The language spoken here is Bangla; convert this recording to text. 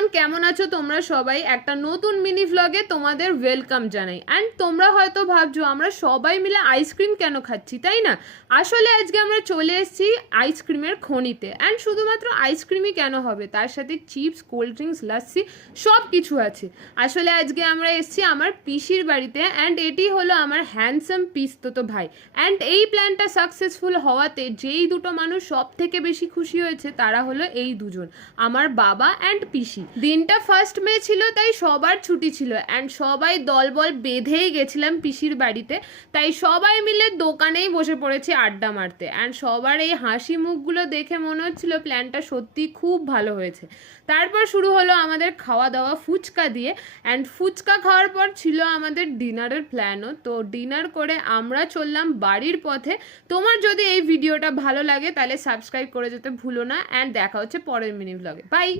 এভরিওয়ান, কেমন আছো তোমরা সবাই? একটা নতুন মিনি ভ্লগে তোমাদের ওয়েলকাম জানাই। অ্যান্ড তোমরা হয়তো ভাবছো আমরা সবাই মিলে আইসক্রিম কেন খাচ্ছি, তাই না? আসলে আজকে আমরা চলে এসেছি আইসক্রিমের খনিতে। অ্যান্ড শুধুমাত্র আইসক্রিমই কেন হবে, তার সাথে চিপস, কোল্ড ড্রিঙ্কস, লাস্সি সব কিছু আছে। আসলে আজকে আমরা এসেছি আমার পিসির বাড়িতে, অ্যান্ড এটি হলো আমার হ্যান্ডসাম পিসতো ভাই। অ্যান্ড এই প্ল্যানটা সাকসেসফুল হওয়াতে যেই দুটো মানুষ সব থেকে বেশি খুশি হয়েছে তারা হলো এই দুজন, আমার বাবা অ্যান্ড পিসি। দিনটা 1 মে ছিল, তাই সবার ছুটি ছিল অ্যান্ড সবাই দলবল বেঁধেই গেছিলাম পিসির বাড়িতে। তাই সবাই মিলে দোকানেই বসে পড়েছি আড্ডা মারতে। অ্যান্ড সবার এই হাসি মুখগুলো দেখে মনে হচ্ছিল প্ল্যানটা সত্যি খুব ভালো হয়েছে। তারপর শুরু হলো আমাদের খাওয়া দাওয়া ফুচকা দিয়ে। অ্যান্ড ফুচকা খাওয়ার পর ছিল আমাদের ডিনারের প্ল্যানও। তো ডিনার করে আমরা চললাম বাড়ির পথে। তোমার যদি এই ভিডিওটা ভালো লাগে তাহলে সাবস্ক্রাইব করে যেতে ভুলো না। অ্যান্ড দেখা হচ্ছে পরের মিনি ব্লগে। বাই।